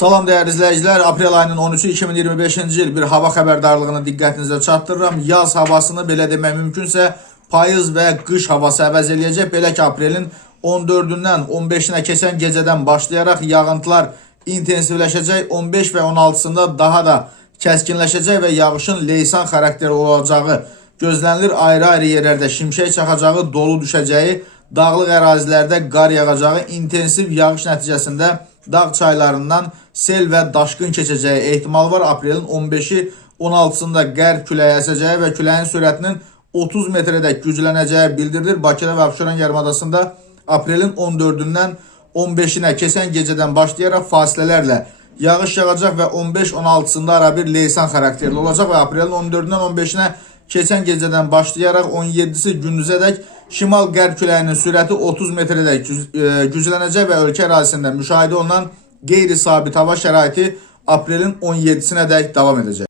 Salam değerli izleyiciler. Aprel ayının 13'ü 2025-ci il bir hava xəbərdarlığını diqqətinizə çatdırıram. Yaz havasını belə demək mümkünsə payız və qış havası əvəz eləyəcək. Belə ki, aprelin 14-dən 15-nə keçən gecədən başlayaraq yağıntılar intensivləşəcək. 15 və 16-sında daha da kəskinləşəcək və yağışın leysan xarakterli olacağı gözlənilir. Ayrı-ayrı yerlərdə şimşək çaxacağı, dolu düşəcəyi, dağlıq ərazilərdə qar yağacağı, intensiv yağış nəticəsində dağ çaylarından sel və daşqın keçəcəyi ehtimal var. Aprelin 15-i 16-sında qərb küləyi əsəcəyi və küləyin sürətinin 30 metrədək güclənəcəyi bildirilir. Bakıda və Abşeron yarımadasında aprelin 14-dən 15-nə keçən gecədən başlayaraq fasilələrlə yağış yağacaq və 15-16-sında ara bir leysan xarakterli olacaq və aprelin 14-dən 15-nə keçən gecədən başlayaraq 17-si gündüzədək şimal-qərb küləyinin sürəti 30 metrədək güclənəcək və ölkə ərazisində müşahidə olunan qeyri-sabit hava şəraiti aprelin 17-sinədək davam edəcək.